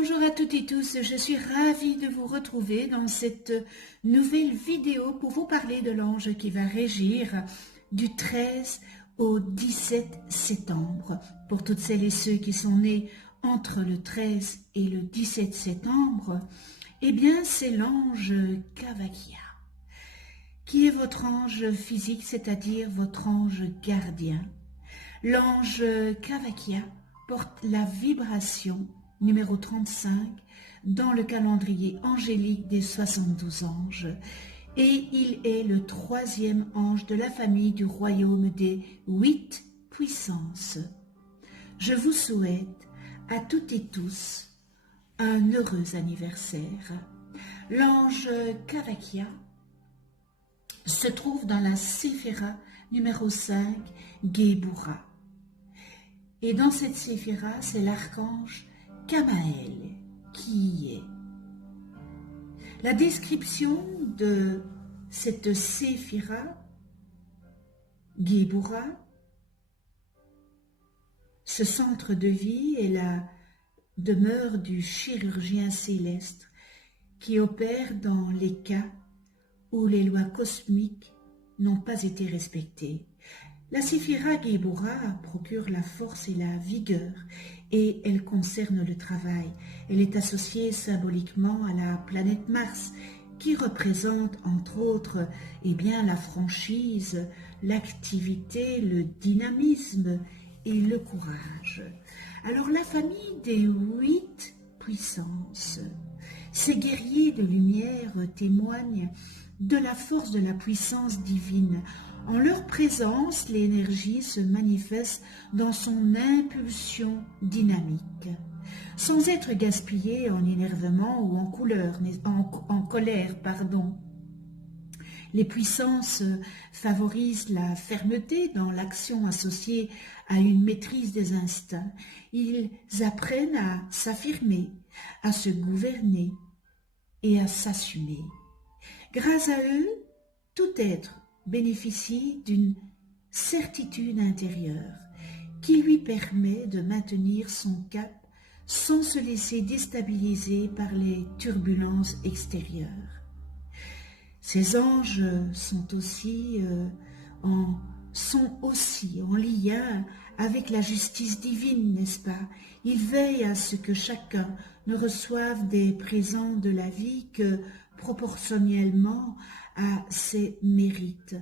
Bonjour à toutes et tous, je suis ravie de vous retrouver dans cette nouvelle vidéo pour vous parler de l'ange qui va régir du 13 au 17 septembre. Pour toutes celles et ceux qui sont nés entre le 13 et le 17 septembre, eh bien c'est l'ange Cavaquia, qui est votre ange physique, c'est-à-dire votre ange gardien. L'ange Cavaquia porte la vibration numéro 35 dans le calendrier angélique des 72 anges et il est le troisième ange de la famille du royaume des 8 puissances. Je vous souhaite à toutes et tous un heureux anniversaire. L'ange Cavaquia se trouve dans la Séphira numéro 5, Géboura. Et dans cette Séphira, c'est l'archange Kamaël qui y est. La description de cette Séphira, Géboura, ce centre de vie est la demeure du chirurgien céleste qui opère dans les cas où les lois cosmiques n'ont pas été respectées. La Séphira Géboura procure la force et la vigueur et elle concerne le travail. Elle est associée symboliquement à la planète Mars qui représente entre autres la franchise, l'activité, le dynamisme et le courage. Alors la famille des 8 puissances, ces guerriers de lumière témoignent de la force de la puissance divine. En leur présence, l'énergie se manifeste dans son impulsion dynamique, sans être gaspillée en énervement ou en colère. Les puissances favorisent la fermeté dans l'action associée à une maîtrise des instincts. Ils apprennent à s'affirmer, à se gouverner et à s'assumer. Grâce à eux, tout être bénéficie d'une certitude intérieure qui lui permet de maintenir son cap sans se laisser déstabiliser par les turbulences extérieures. Ces anges sont aussi en lien avec la justice divine, n'est-ce pas? Ils veillent à ce que chacun ne reçoive des présents de la vie que proportionnellement à ses mérites.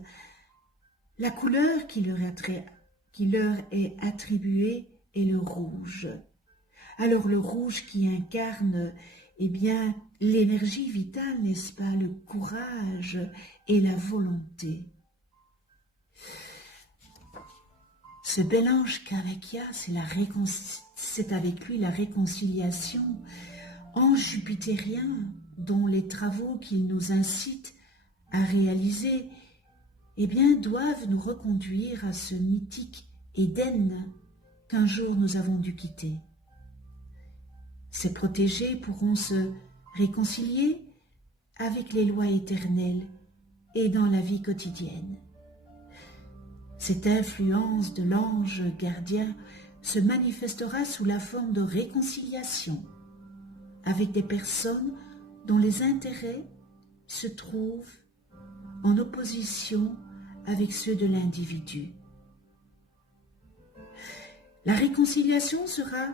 La couleur qui leur est attribuée est le rouge. Alors le rouge qui incarne l'énergie vitale, n'est-ce pas, le courage et la volonté. Ce bel ange Cavaquia, c'est avec lui la réconciliation. Ange jupitérien dont les travaux qu'il nous incite à réaliser doivent nous reconduire à ce mythique Éden qu'un jour nous avons dû quitter. Ces protégés pourront se réconcilier avec les lois éternelles et dans la vie quotidienne. Cette influence de l'ange gardien se manifestera sous la forme de réconciliation avec des personnes dont les intérêts se trouvent en opposition avec ceux de l'individu. La réconciliation sera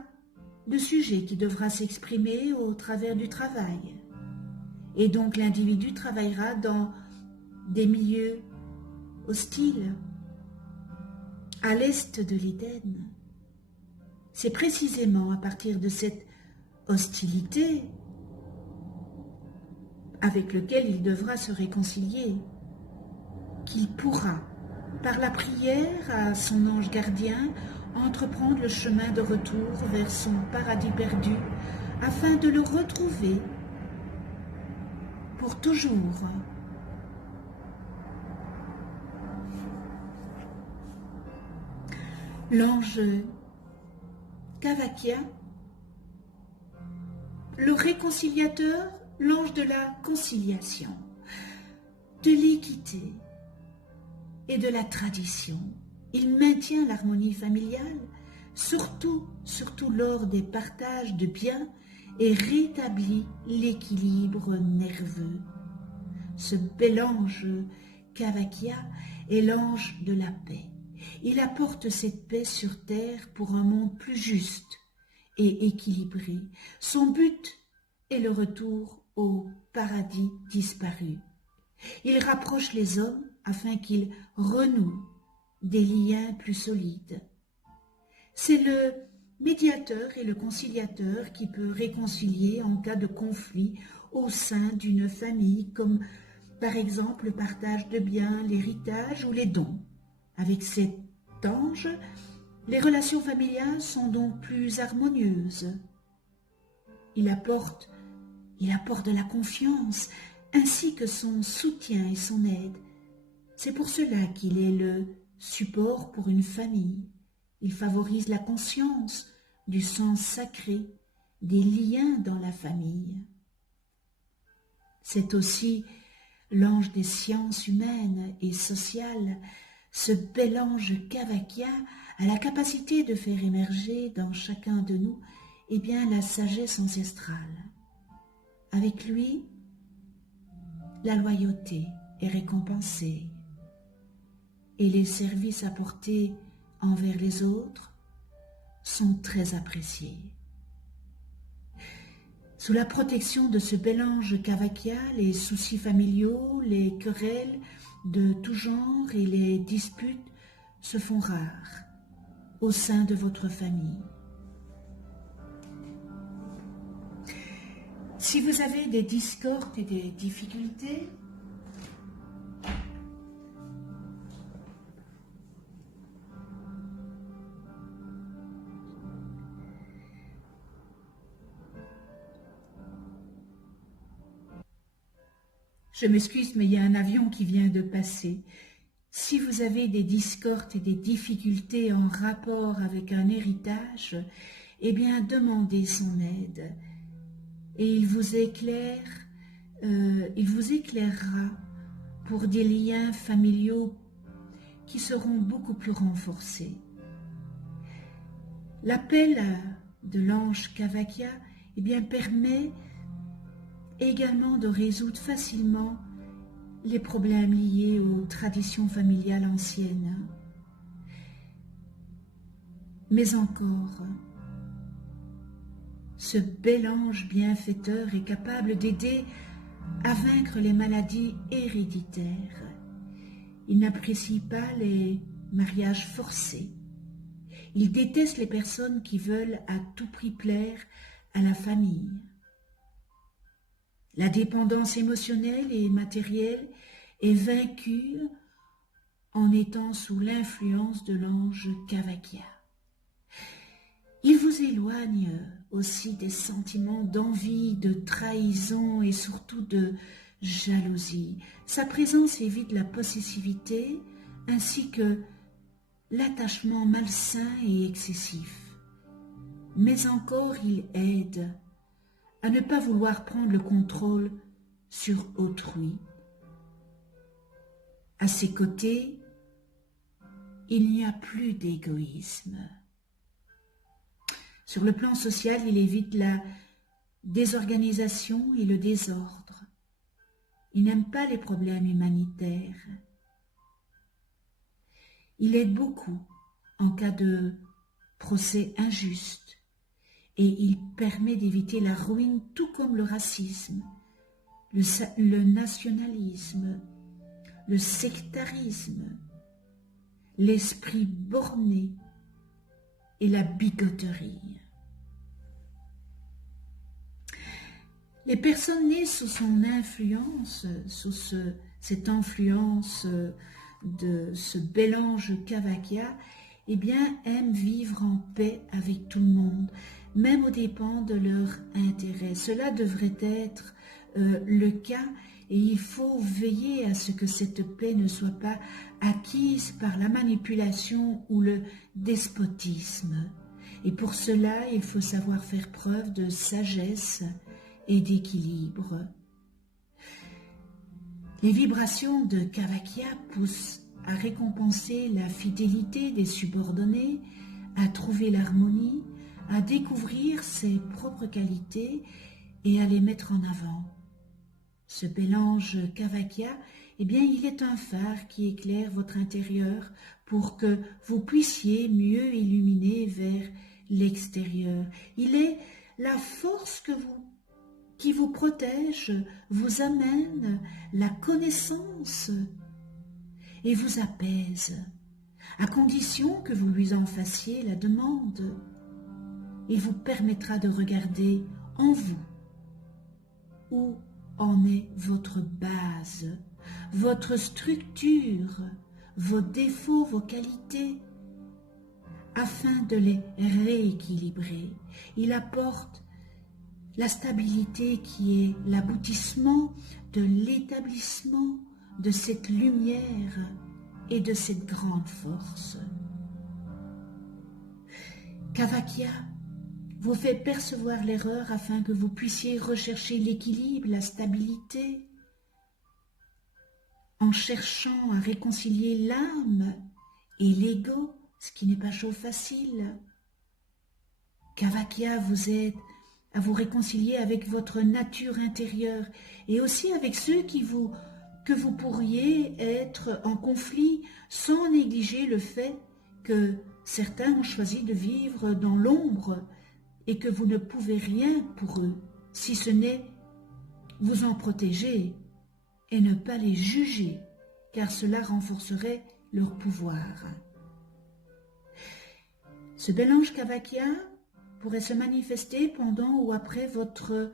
le sujet qui devra s'exprimer au travers du travail. Et donc l'individu travaillera dans des milieux hostiles, à l'est de l'Éden. C'est précisément à partir de cette hostilité avec lequel il devra se réconcilier qu'il pourra, par la prière à son ange gardien, entreprendre le chemin de retour vers son paradis perdu afin de le retrouver pour toujours. L'ange Cavaquia, le réconciliateur, l'ange de la conciliation, de l'équité et de la tradition. Il maintient l'harmonie familiale, surtout lors des partages de biens et rétablit l'équilibre nerveux. Ce bel ange Kavakia est l'ange de la paix. Il apporte cette paix sur terre pour un monde plus juste et équilibré. Son but est le retour au paradis disparu. Il rapproche les hommes afin qu'ils renouent des liens plus solides. C'est le médiateur et le conciliateur qui peut réconcilier en cas de conflit au sein d'une famille, comme par exemple le partage de biens, l'héritage ou les dons. Avec cet ange, les relations familiales sont donc plus harmonieuses. Il apporte de la confiance, ainsi que son soutien et son aide. C'est pour cela qu'il est le support pour une famille. Il favorise la conscience du sens sacré, des liens dans la famille. C'est aussi l'ange des sciences humaines et sociales. Ce bel ange Kavakia a la capacité de faire émerger dans chacun de nous la sagesse ancestrale. Avec lui, la loyauté est récompensée et les services apportés envers les autres sont très appréciés. Sous la protection de ce bel ange Kavakia, les soucis familiaux, les querelles de tout genre et les disputes se font rares au sein de votre famille. Si vous avez des discordes et des difficultés, je m'excuse, mais il y a un avion qui vient de passer. Si vous avez des discordes et des difficultés en rapport avec un héritage, demandez son aide. Et il vous éclairera pour des liens familiaux qui seront beaucoup plus renforcés. L'appel de l'ange Kavakia permet également de résoudre facilement les problèmes liés aux traditions familiales anciennes. Mais encore, ce bel ange bienfaiteur est capable d'aider à vaincre les maladies héréditaires. Il n'apprécie pas les mariages forcés. Il déteste les personnes qui veulent à tout prix plaire à la famille. La dépendance émotionnelle et matérielle est vaincue en étant sous l'influence de l'ange Kavakia. Il vous éloigne aussi des sentiments d'envie, de trahison et surtout de jalousie. Sa présence évite la possessivité ainsi que l'attachement malsain et excessif. Mais encore, il aide à ne pas vouloir prendre le contrôle sur autrui. À ses côtés, il n'y a plus d'égoïsme. Sur le plan social, il évite la désorganisation et le désordre. Il n'aime pas les problèmes humanitaires. Il aide beaucoup en cas de procès injuste et il permet d'éviter la ruine tout comme le racisme, le nationalisme, le sectarisme, l'esprit borné et la bigoterie. Les personnes nées sous son influence, sous cette influence de ce bel ange Kavakia, aiment vivre en paix avec tout le monde, même aux dépens de leurs intérêts. Cela devrait être le cas et il faut veiller à ce que cette paix ne soit pas acquise par la manipulation ou le despotisme. Et pour cela, il faut savoir faire preuve de sagesse et d'équilibre. Les vibrations de Kavakia poussent à récompenser la fidélité des subordonnés, à trouver l'harmonie, à découvrir ses propres qualités et à les mettre en avant. Ce bel ange Kavakia, eh bien, il est un phare qui éclaire votre intérieur pour que vous puissiez mieux illuminer vers l'extérieur. Il est la force qui vous protège, vous amène la connaissance et vous apaise, à condition que vous lui en fassiez la demande. Il vous permettra de regarder en vous où en est votre base, votre structure, vos défauts, vos qualités, afin de les rééquilibrer. Il apporte la stabilité qui est l'aboutissement de l'établissement de cette lumière et de cette grande force. Kavakia vous fait percevoir l'erreur afin que vous puissiez rechercher l'équilibre, la stabilité, en cherchant à réconcilier l'âme et l'ego, ce qui n'est pas chose facile. Kavakia vous aide à vous réconcilier avec votre nature intérieure et aussi avec ceux que vous pourriez être en conflit sans négliger le fait que certains ont choisi de vivre dans l'ombre et que vous ne pouvez rien pour eux, si ce n'est vous en protéger et ne pas les juger, car cela renforcerait leur pouvoir. Ce bel ange Kavakia pourrait se manifester pendant ou après votre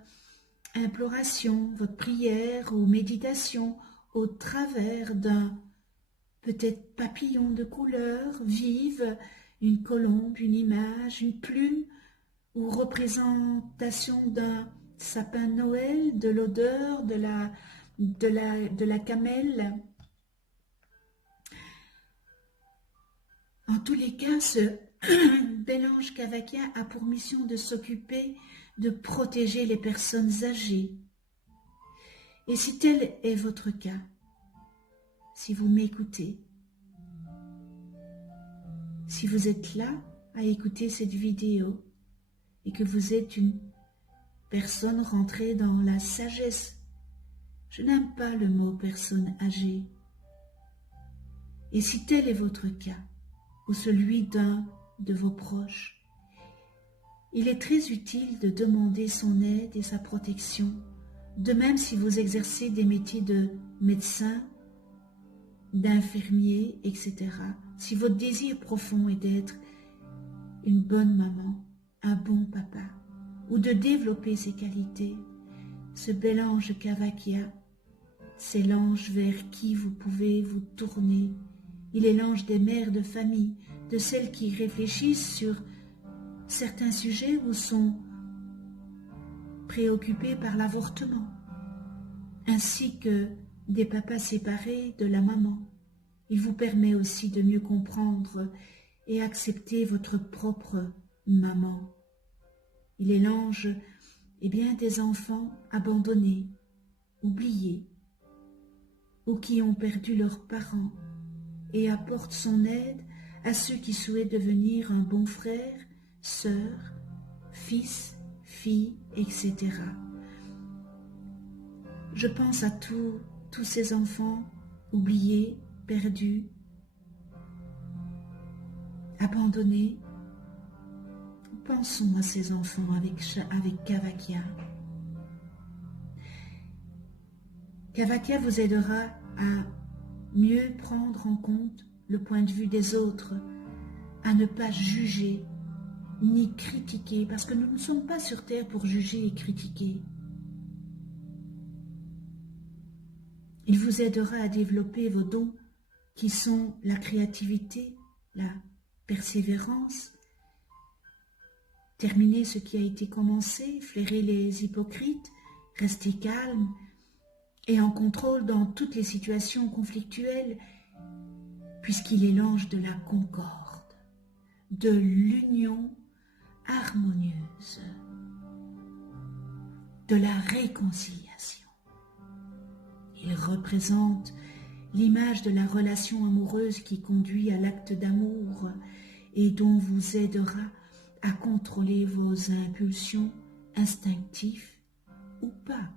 imploration, votre prière ou méditation au travers d'un peut-être papillon de couleur vive, une colombe, une image, une plume ou représentation d'un sapin de Noël, de l'odeur, de la camelle. En tous les cas, ce bel ange Kavakia a pour mission de s'occuper de protéger les personnes âgées. Et si tel est votre cas, si vous m'écoutez, si vous êtes là à écouter cette vidéo et que vous êtes une personne rentrée dans la sagesse, je n'aime pas le mot personne âgée, et si tel est votre cas, ou celui d'un de vos proches, il est très utile de demander son aide et sa protection, de même si vous exercez des métiers de médecin, d'infirmier, etc. Si votre désir profond est d'être une bonne maman, un bon papa, ou de développer ses qualités, ce bel ange Kavakia, c'est l'ange vers qui vous pouvez vous tourner. Il est l'ange des mères de famille, de celles qui réfléchissent sur certains sujets ou sont préoccupées par l'avortement, ainsi que des papas séparés de la maman. Il vous permet aussi de mieux comprendre et accepter votre propre maman. Il est l'ange des enfants abandonnés, oubliés, ou qui ont perdu leurs parents, et apporte son aide à ceux qui souhaitent devenir un bon frère, sœur, fils, fille, etc. Je pense à tous ces enfants oubliés, perdus, abandonnés. Pensons à ces enfants avec Kavakia. Kavakia vous aidera à mieux prendre en compte le point de vue des autres, à ne pas juger ni critiquer, parce que nous ne sommes pas sur terre pour juger et critiquer. Il vous aidera à développer vos dons qui sont la créativité, la persévérance, terminer ce qui a été commencé, flairer les hypocrites, rester calme et en contrôle dans toutes les situations conflictuelles, puisqu'il est l'ange de la concorde, de l'union harmonieuse, de la réconciliation. Il représente l'image de la relation amoureuse qui conduit à l'acte d'amour et dont vous aidera à contrôler vos impulsions instinctives ou pas.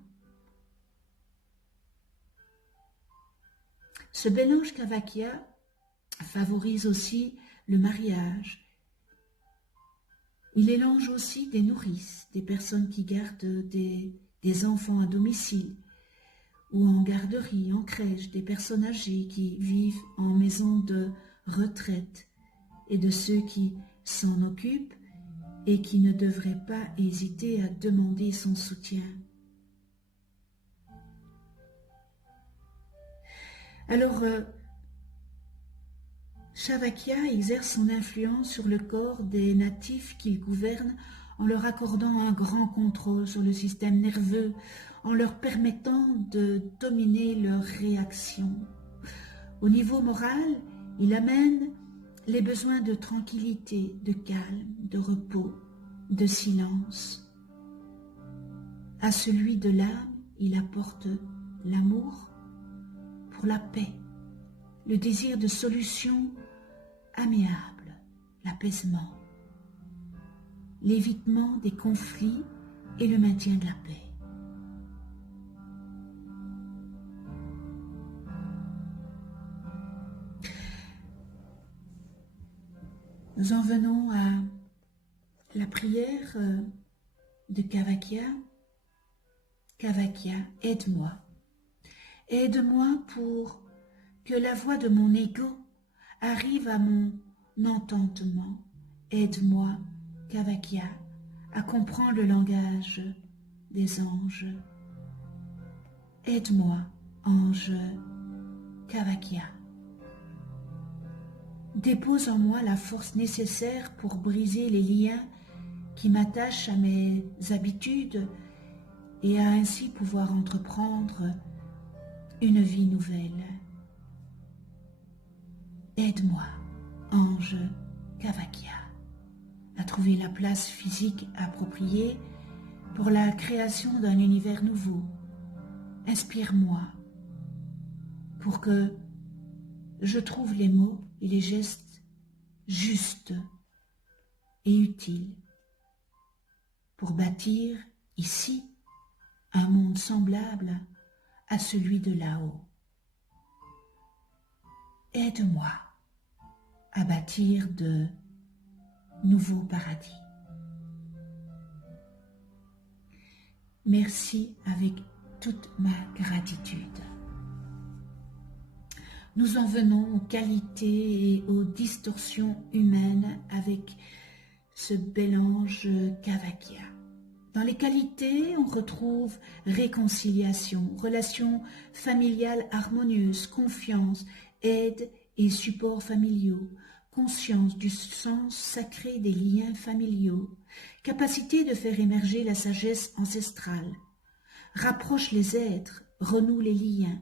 Ce bel ange Kavakia favorise aussi le mariage. Il est l'ange aussi des nourrices, des personnes qui gardent des enfants à domicile ou en garderie, en crèche, des personnes âgées qui vivent en maison de retraite et de ceux qui s'en occupent et qui ne devraient pas hésiter à demander son soutien. Alors, Kavakia exerce son influence sur le corps des natifs qu'il gouverne en leur accordant un grand contrôle sur le système nerveux, en leur permettant de dominer leurs réactions. Au niveau moral, il amène les besoins de tranquillité, de calme, de repos, de silence. À celui de l'âme, il apporte l'amour pour la paix, le désir de solutions amiables, l'apaisement, l'évitement des conflits et le maintien de la paix. Nous en venons à la prière de Kavakia. Kavakia, aide-moi. Aide-moi pour que la voix de mon ego arrive à mon entendement. Aide-moi, Kavakia, à comprendre le langage des anges. Aide-moi, ange Kavakia. Dépose en moi la force nécessaire pour briser les liens qui m'attachent à mes habitudes et à ainsi pouvoir entreprendre une vie nouvelle. Aide-moi, ange Kavakia, à trouver la place physique appropriée pour la création d'un univers nouveau. Inspire-moi pour que je trouve les mots et les gestes justes et utiles pour bâtir ici un monde semblable à celui de là-haut. Aide-moi à bâtir de nouveaux paradis. Merci avec toute ma gratitude. Nous en venons aux qualités et aux distorsions humaines avec ce bel ange Kavakia. Dans les qualités, on retrouve réconciliation, relations familiales harmonieuses, confiance, aide et support familiaux, conscience du sens sacré des liens familiaux, capacité de faire émerger la sagesse ancestrale, rapproche les êtres, renoue les liens,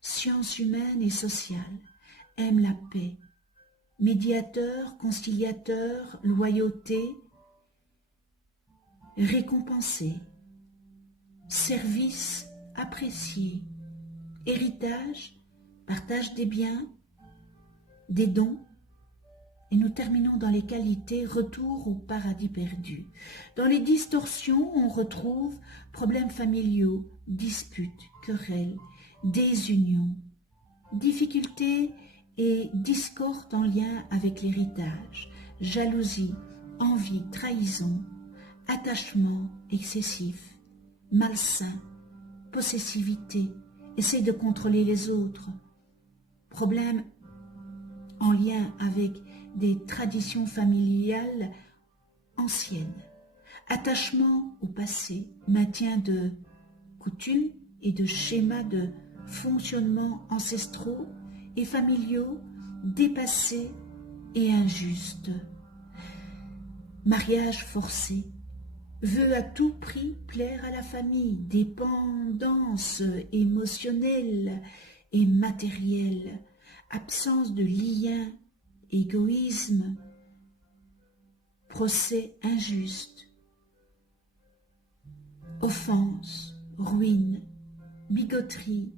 science humaine et sociale, aime la paix, médiateur, conciliateur, loyauté, récompensé, service apprécié, héritage, partage des biens, des dons, et nous terminons dans les qualités, retour au paradis perdu. Dans les distorsions, on retrouve problèmes familiaux, disputes, querelles, désunions, difficultés et discorde en lien avec l'héritage, jalousie, envie, trahison, attachement excessif, malsain, possessivité, essaie de contrôler les autres, problèmes en lien avec des traditions familiales anciennes, attachement au passé, maintien de coutumes et de schémas de fonctionnement ancestraux et familiaux dépassés et injustes, mariage forcé, veut à tout prix plaire à la famille, dépendance émotionnelle et matérielle, absence de lien, égoïsme, procès injuste, offense, ruine, bigoterie,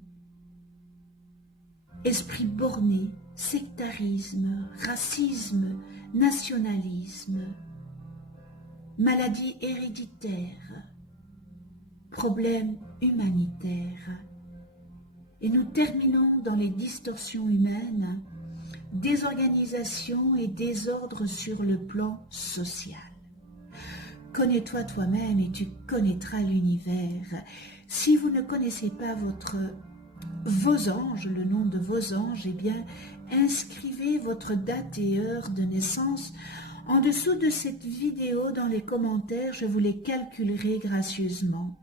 esprit borné, sectarisme, racisme, nationalisme, maladies héréditaires, problèmes humanitaires. Et nous terminons dans les distorsions humaines, désorganisation et désordre sur le plan social. Connais-toi toi-même et tu connaîtras l'univers. Si vous ne connaissez pas vos anges, le nom de vos anges, eh bien, inscrivez votre date et heure de naissance en dessous de cette vidéo dans les commentaires. Je vous les calculerai gracieusement.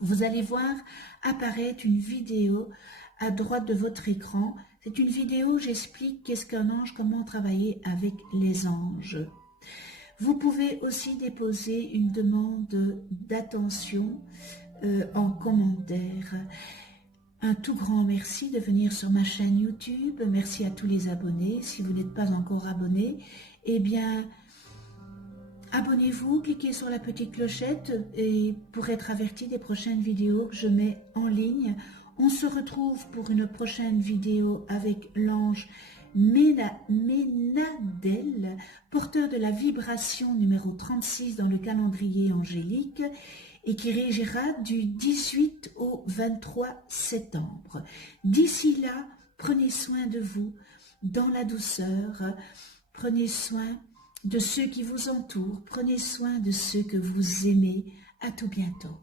Vous allez voir apparaître une vidéo à droite de votre écran. C'est une vidéo où j'explique qu'est-ce qu'un ange, comment travailler avec les anges. Vous pouvez aussi déposer une demande d'attention en commentaire. Un tout grand merci de venir sur ma chaîne YouTube. Merci à tous les abonnés. Si vous n'êtes pas encore abonné, eh bien, abonnez-vous, cliquez sur la petite clochette et pour être averti des prochaines vidéos que je mets en ligne. On se retrouve pour une prochaine vidéo avec l'ange Ménadel, porteur de la vibration numéro 36 dans le calendrier angélique et qui régira du 18 au 23 septembre. D'ici là, prenez soin de vous dans la douceur, prenez soin de ceux qui vous entourent, prenez soin de ceux que vous aimez. À tout bientôt.